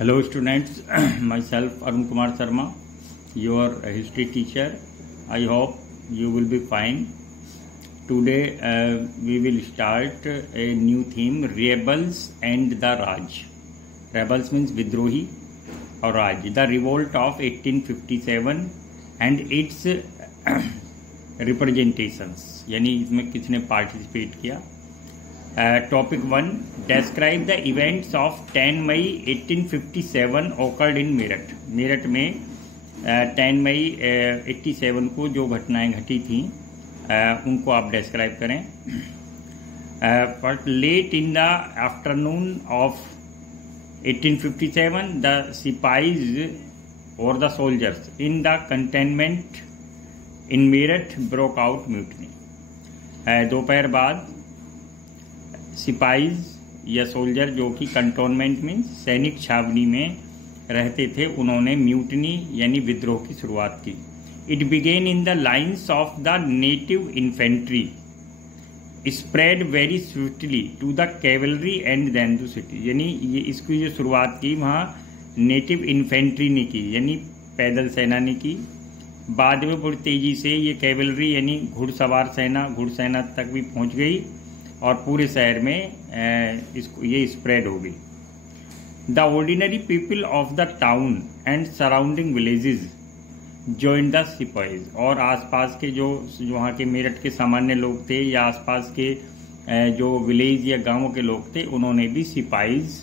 Hello students, myself Arun Kumar Sharma, your history teacher. I hope you will be fine. Today we will start a new theme, Rebels and the Raj. Rebels means Vidrohi or Raj. The revolt of 1857 and its representations. यानी इसमें किसने participate किया. Topic 1. Describe the events of 10 May 1857 occurred in Meerut. Meerut में 10 मई 87 को जो घटनाएं घटी थी उनको आप डिस्क्राइब करें. But late in the afternoon of 1857, the Sipais or the soldiers in the cantonment in Meerut broke out mutiny. दोपहर बाद सिपाहीज या सोल्जर जो कि कंटोनमेंट में सैनिक छावनी में रहते थे, उन्होंने म्यूटनी यानी विद्रोह की शुरुआत की. It began in the lines of the native infantry, spread very swiftly to the cavalry and then to city. यानी ये इसकी जो शुरुआत की वहाँ नेटिव इन्फेंट्री ने की, यानी पैदल सेना ने की. बाद में बड़ी तेजी से ये कैवलरी यानी घुड़सवार सेना तक भी पहुँच गई और पूरे शहर में इसको ये स्प्रेड हो गई. The ordinary people of the town and surrounding villages join the sipahis. और आसपास के जो वहाँ के मेरठ के सामान्य लोग थे या आसपास के जो विलेज या गांवों के लोग थे, उन्होंने भी सिपाहीज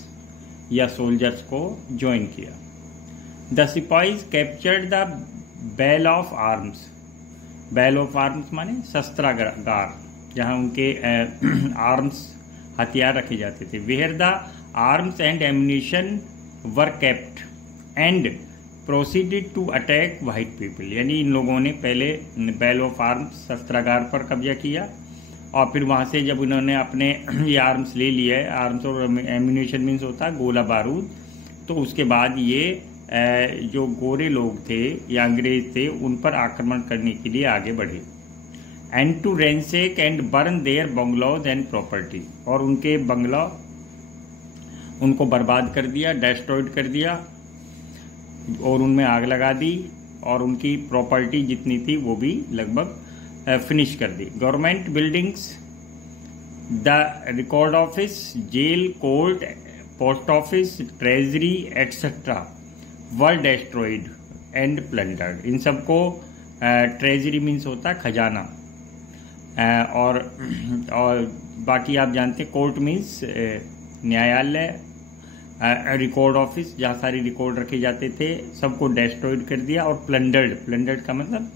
या सोल्जर्स को ज्वाइन किया. The sipahis captured the bell of arms. Bell of arms माने शस्त्रागार, जहाँ उनके आर्म्स हथियार रखे जाते थे. Where the arms and ammunition were kept and proceeded to attack white people. यानी इन लोगों ने पहले बैल ऑफ आर्म्स शस्त्रागार पर कब्जा किया और फिर वहाँ से जब उन्होंने अपने ये आर्म्स ले लिए, आर्म्स और एम्यूनिशन मीन्स होता है गोला बारूद, तो उसके बाद ये जो गोरे लोग थे या अंग्रेज थे उन पर आक्रमण करने के लिए आगे बढ़े. And to ransack and burn their bungalows and property. और उनके बंगला उनको बर्बाद कर दिया, डेस्ट्रॉयड कर दिया और उनमें आग लगा दी और उनकी प्रॉपर्टी जितनी थी वो भी लगभग फिनिश कर दी. Government buildings, the record office, jail, court, post office, treasury etcetera were destroyed and plundered. इन सबको ट्रेजरी मीन्स होता है खजाना, और बाकी आप जानते हैं कोर्ट मीन्स न्यायालय, रिकॉर्ड ऑफिस जहाँ सारी रिकॉर्ड रखे जाते थे, सबको डेस्ट्रॉयड कर दिया. और प्लंडर्ड का मतलब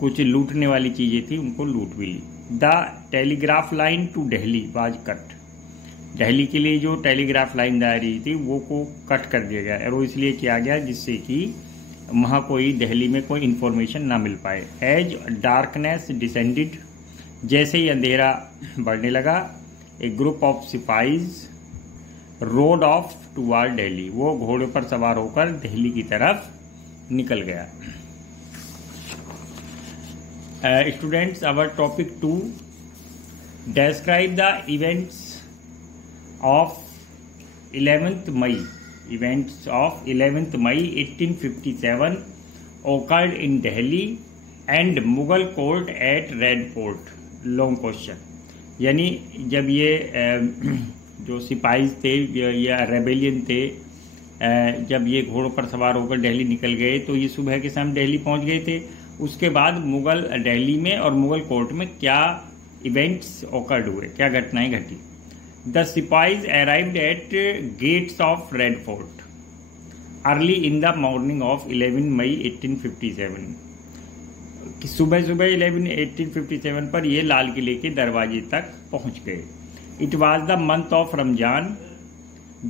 कुछ लूटने वाली चीज़ें थी उनको लूट भी ली. The telegraph line to Delhi was cut. Delhi के लिए जो टेलीग्राफ लाइन जा रही थी वो को कट कर दिया गया, और वो इसलिए किया गया जिससे कि वहाँ कोई दिल्ली में कोई इन्फॉर्मेशन ना मिल पाए. एज डार्कनेस डिसेंडेड, जैसे ही अंधेरा बढ़ने लगा, एक group of sipahis rode off toward Delhi. वो घोड़े पर सवार होकर दिल्ली की तरफ निकल गया. Students, our topic 2. Describe the events of 11th May. Events of 11th May 1857 occurred in Delhi and Mughal court at Red Fort. Long question. यानी जब ये जो सिपाहीज थे या रेबेलियन थे, जब ये घोड़ों पर सवार होकर दिल्ली निकल गए तो ये सुबह के समय दिल्ली पहुंच गए थे. उसके बाद मुगल दिल्ली में और मुगल कोर्ट में क्या इवेंट्स ओकर्ड हुए, क्या घटनाएं घटी. The Sipais arrived at gates of Red Fort early in the morning of 11 May 1857. सुबह 1857 पर ये लाल किले के दरवाजे तक पहुंच गए. It was the month of Ramjan,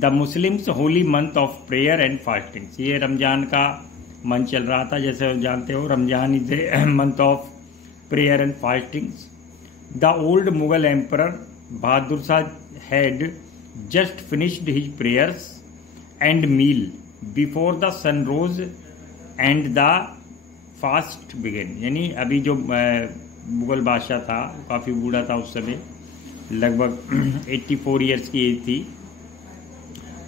the Muslims holy month of prayer and fastings. ये रमजान का मंथ चल रहा था, जैसे आप जानते हो Ramzan is a month of prayer and fastings. The old Mughal emperor Bahadur Shah had just finished his prayers and meal before the sun rose and the fast began. यानी अभी जो मुगल बादशाह था काफ़ी बूढ़ा था उस समय, लगभग 84 ईयर्स की एज थी.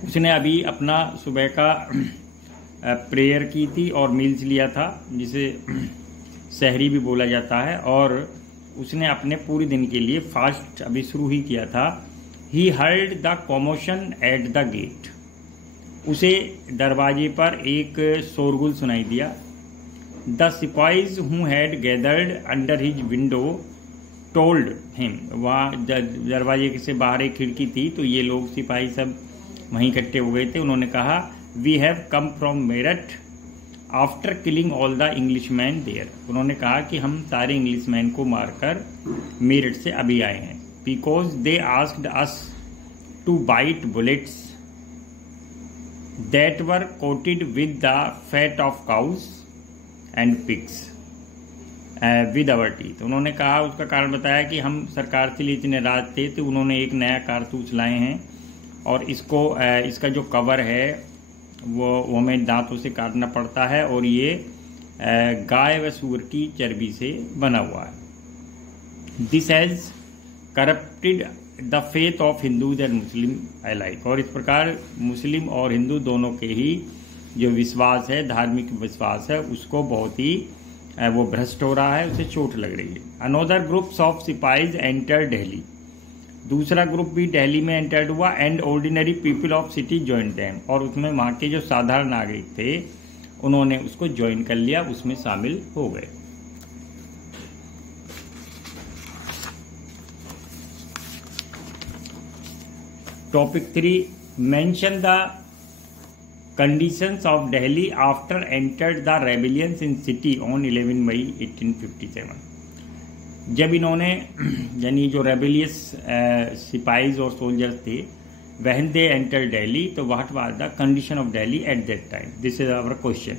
उसने अभी अपना सुबह का प्रेयर की थी और मील्स लिया था, जिसे सहरी भी बोला जाता है, और उसने अपने पूरे दिन के लिए फास्ट अभी शुरू ही किया था। He heard the commotion at the gate, उसे दरवाजे पर एक शोरगुल सुनाई दिया। The sipahis who had gathered under his window told him, वहाँ दरवाजे से बाहर एक खिड़की थी, तो ये लोग सिपाही सब वहीं इकट्ठे हो गए थे। उन्होंने कहा, we have come from Meerut after killing all the English man there. उन्होंने कहा कि हम सारे इंग्लिश मैन को मारकर मेरठ से अभी आए हैं। Because they asked us to bite bullets that were coated with the fat of cows and pigs with our teeth. उन्होंने कहा, उसका कारण बताया कि हम सरकार से लिए इतने नाराज थे, तो उन्होंने एक नया कारतूस लाए हैं और इसका जो कवर है वो हमें दांतों से काटना पड़ता है, और ये गाय व सूअर की चर्बी से बना हुआ है। This has corrupted the faith of Hindus and Muslim alike, और इस प्रकार मुस्लिम और हिंदू दोनों के ही जो विश्वास है, धार्मिक विश्वास है, उसको बहुत ही वो भ्रष्ट हो रहा है, उसे चोट लग रही है। Another groups of sipahis enter Delhi, दूसरा ग्रुप भी दिल्ली में एंटर्ड हुआ। And ordinary people of city join them, और उसमें वहाँ के जो साधारण नागरिक थे उन्होंने उसको ज्वाइन कर लिया, उसमें शामिल हो गए। Topic 3, mention the conditions of Delhi after entered the rebellions in city on 11 मई 1857। जब इन्होंने यानी जो रेबेलियस सिपाहीज और सोल्जर्स थे, व्हेन दे एंटर दिल्ली, तो what was the condition of Delhi at that time? This is our question.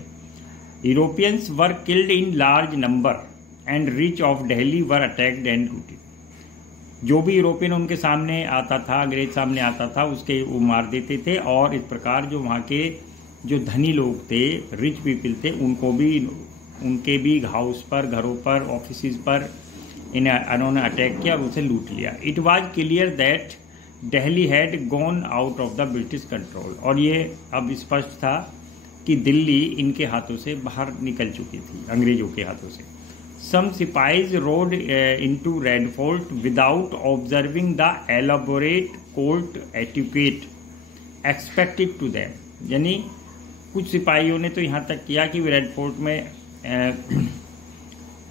Europeans were killed in large number and rich of Delhi were attacked and looted. जो भी European उनके सामने आता था, अंग्रेज सामने आता था, उसके वो मार देते थे, और इस प्रकार जो वहाँ के जो धनी लोग थे, रिच पीपल थे, उनके भी हाउस पर, घरों पर, ऑफिस पर इन्होंने अटैक किया और उसे लूट लिया। It was clear that Delhi had gone out of the British control, और ये अब स्पष्ट था कि दिल्ली इनके हाथों से बाहर निकल चुकी थी, अंग्रेजों के हाथों से। Some sipahis rode into Red Fort without observing the elaborate court etiquette expected to them, यानी कुछ सिपाहियों ने तो यहाँ तक किया कि वे रेड फोर्ट में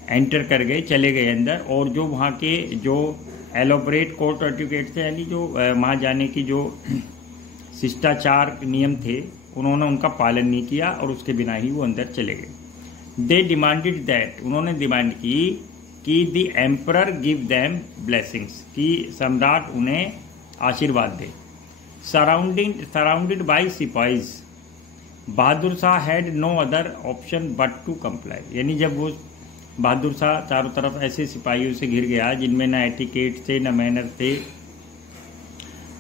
एंटर कर गए, चले गए अंदर, और जो वहाँ के जो एलोबरेट कोर्ट एटिकेट थे, यानी जो वहाँ जाने की जो शिष्टाचार नियम थे, उन्होंने उनका पालन नहीं किया और उसके बिना ही वो अंदर चले गए। दे डिमांडेड दैट, उन्होंने डिमांड की कि the emperor give them blessings, कि सम्राट उन्हें आशीर्वाद दे। Surrounded by sipahis, Bahadur Shah had no other option but to comply, यानी जब वो बहादुर शाह चारों तरफ ऐसे सिपाहियों से घिर गया जिनमें ना एटिकेट थे, ना मैनर थे,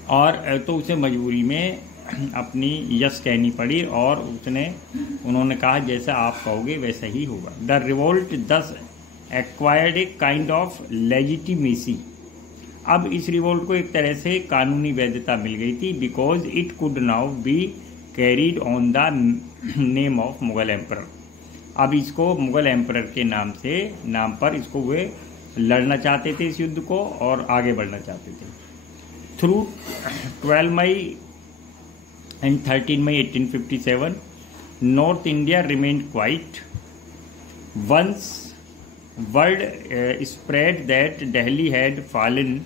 और तो उसे मजबूरी में अपनी यस कहनी पड़ी, और उन्होंने कहा जैसा आप कहोगे वैसा ही होगा। द रिवोल्ट दस acquired a kind of legitimacy, अब इस रिवोल्ट को एक तरह से कानूनी वैधता मिल गई थी, because it could now be carried on the name of Mughal emperor. अब इसको मुगल एम्परर के नाम पर इसको वे लड़ना चाहते थे इस युद्ध को, और आगे बढ़ना चाहते थे। Through 12 May and 13 May 1857 north India remained quiet. Once word spread that Delhi had fallen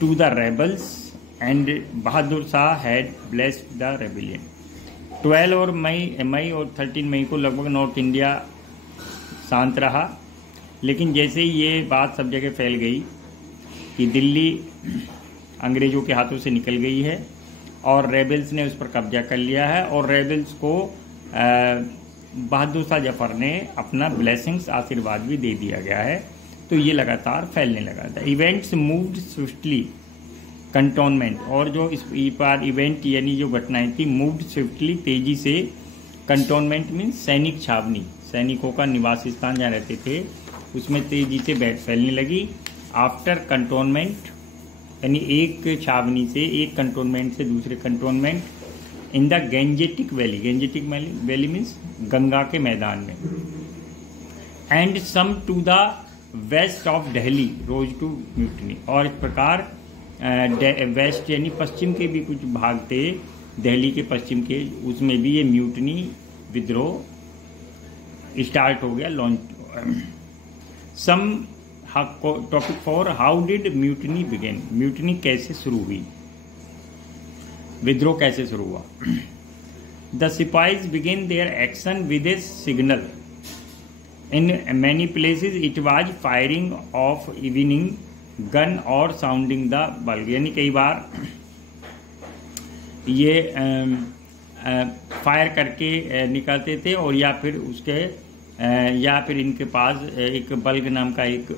to the rebels and Bahadur Shah had blessed the rebellion. 12 और मई और 13 मई को लगभग नॉर्थ इंडिया शांत रहा, लेकिन जैसे ही ये बात सब जगह फैल गई कि दिल्ली अंग्रेज़ों के हाथों से निकल गई है और रेबल्स ने उस पर कब्जा कर लिया है, और रेबल्स को बहादुर शाह जफर ने अपना ब्लेसिंग्स आशीर्वाद भी दे दिया गया है, तो ये लगातार फैलने लगा था। इवेंट्स मूव्ड स्विफ्टली कंटोनमेंट, और जो इस बार इवेंट यानी जो घटनाएं थी, मूव्ड स्विफ्टली तेजी से। कंटोनमेंट मीन्स सैनिक छावनी, सैनिकों का निवास स्थान जहाँ रहते थे, उसमें तेजी से फैलने लगी। आफ्टर कंटोनमेंट यानी एक छावनी से, एक कंटोनमेंट से दूसरे cantonment, in the Gangetic valley, Gangetic valley means Ganga के मैदान में, and some to the west of Delhi rose to mutiny, और इस प्रकार वेस्ट यानी पश्चिम के भी कुछ भाग थे दिल्ली के पश्चिम के, उसमें भी ये म्यूटनी विद्रोह स्टार्ट हो गया, launch. Some topic 4, how did mutiny begin, mutiny कैसे शुरू हुई, विद्रोह कैसे शुरू हुआ। The sipahis begin their action with a signal, in many places it was firing of evening gun और साउंडिंग द बल्ब, यानी कई बार ये फायर करके निकलते थे, और या फिर उसके या फिर इनके पास एक बल्ग नाम का एक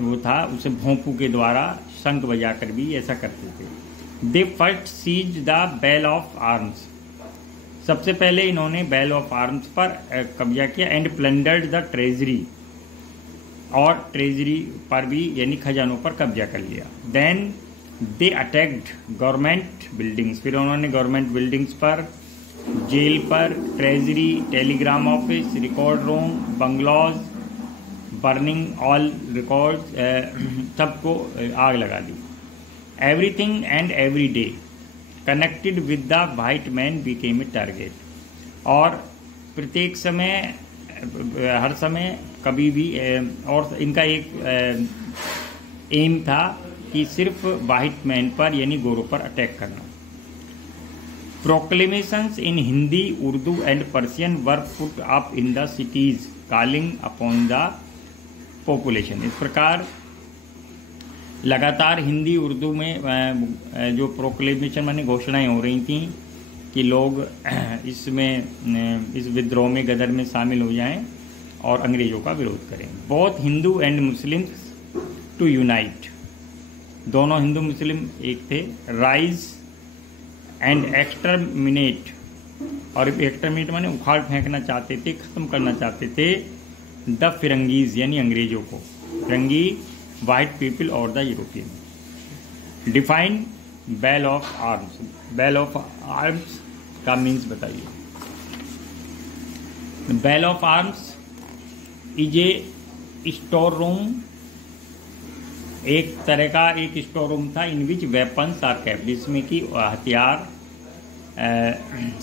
वो था, उसे भोंपू के द्वारा शंख बजाकर भी ऐसा करते थे। They first seize the bell of arms, सबसे पहले इन्होंने बेल ऑफ आर्म्स पर कब्जा किया, एंड प्लंडर्ड द ट्रेजरी, और ट्रेजरी पर भी यानी खजानों पर कब्जा कर लिया। Then they attacked government buildings, फिर उन्होंने गवर्नमेंट बिल्डिंग्स पर, जेल पर, treasury, telegram office, record room, bungalows, burning all records, सबको आग लगा दी। Everything and every day connected with the white man became A target, और प्रत्येक समय, हर समय, कभी भी, और इनका एक एम था कि सिर्फ वाइट मैन पर यानी गोरों पर अटैक करना। Proclamations in Hindi, Urdu and Persian were put up in the cities calling upon the population, इस प्रकार लगातार हिंदी उर्दू में जो प्रोक्लेमेशन माने घोषणाएं हो रही थी कि लोग इसमें, इस विद्रोह में, गदर में शामिल हो जाएं और अंग्रेजों का विरोध करें। Both Hindu and Muslims to unite, दोनों हिंदू मुस्लिम एक थे। राइज एंड एक्सटर्मिनेट, और एक्सटर्मिनेट माने उखाड़ फेंकना चाहते थे, खत्म करना चाहते थे द फिरंगीज यानी अंग्रेजों को, फिरंगी वाइट पीपल और the European. Define bell of arms, bell of arms का मीन्स बताइए। Bell of arms is a store room, एक तरह का एक स्टोर रूम था, in which weapons are kept, जिसमें कि हथियार,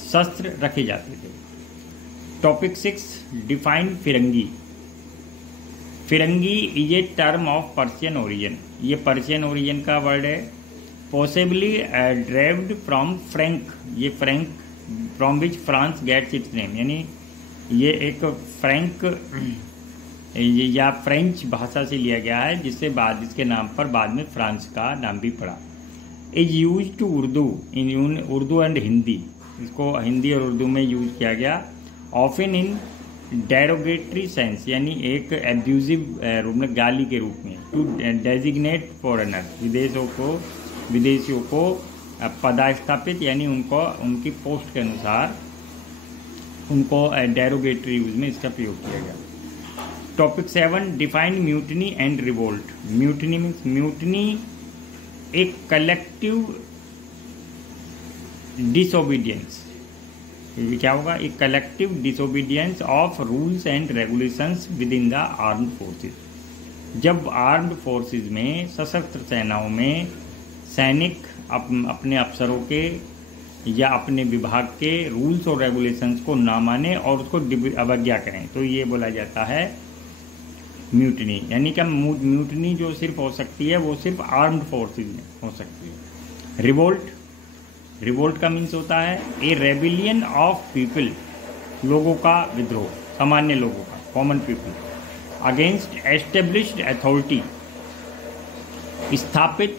शस्त्र रखे जाते थे। Topic 6, define Firangi. Firangi is a term of Persian origin, ये पर्शियन ओरिजिन का वर्ड है। पॉसिबली ड्राइव्ड फ्रॉम फ्रैंक, ये Frank from which France gets its name, यानी ये एक फ्रैंक या फ्रेंच भाषा से लिया गया है, जिससे बाद इसके नाम पर बाद में फ्रांस का नाम भी पड़ा। Is use to Urdu, in Urdu and Hindi, इसको हिंदी और उर्दू में यूज किया गया। ऑफन इन डेरोगेटरी सेंस, यानी एक एब्यूजिव रूप में, गाली के रूप में। टू डेजिग्नेट फॉरेनर, विदेशियों को पदस्थापित, यानी उनको उनकी पोस्ट के अनुसार उनको डेरोगेटरी यूज में इसका प्रयोग किया गया। Topic 7, define mutiny and revolt. Mutiny means, mutiny एक कलेक्टिव डिसोबीडियंस, क्या होगा, एक collective disobedience of rules and regulations with in the armed forces. जब आर्म्ड फोर्सेज में, सशस्त्र सेनाओं में सैनिक अपने अफसरों के या अपने विभाग के रूल्स और रेगुलेशंस को ना माने और उसको अवज्ञा करें, तो ये बोला जाता है म्यूटनी। यानी कि म्यूटनी जो सिर्फ हो सकती है वो सिर्फ आर्म्ड फोर्सेज में हो सकती है। रिवोल्ट, रिवोल्ट का मीन्स होता है ए रेबिलियन ऑफ पीपल, लोगों का विद्रोह, सामान्य लोगों का, common people, against established authority, स्थापित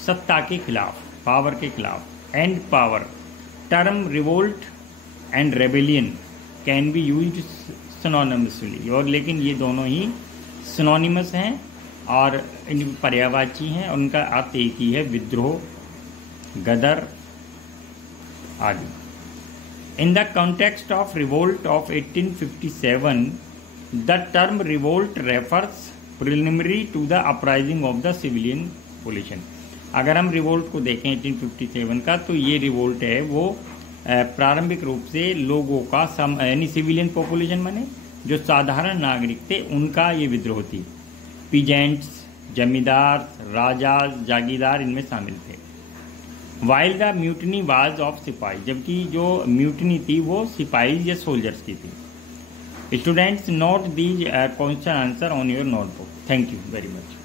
सत्ता के खिलाफ, पावर के खिलाफ। And power, term revolt and rebellion can be used synonymously, और लेकिन ये दोनों ही सिनोनिमस हैं और इन पर्यायवाची हैं, और उनका अर्थ एक ही है, विद्रोह, गदर आदि। In the context of revolt of 1857, the term revolt refers preliminary to the uprising of the civilian population. अगर हम रिवोल्ट को देखें 1857 का, तो ये रिवोल्ट है वो प्रारंभिक रूप से लोगों का यानी सिविलियन पॉपुलेशन माने जो साधारण नागरिक थे उनका ये विद्रोह थी। पीजेंट्स, जमींदार, राजा, जागीरदार इनमें शामिल थे। While the mutiny was of सिपाही, जबकि जो म्यूटनी थी वो सिपाही या सोल्जर्स की थी। Students, note these question answer on your notebook. Thank you very much.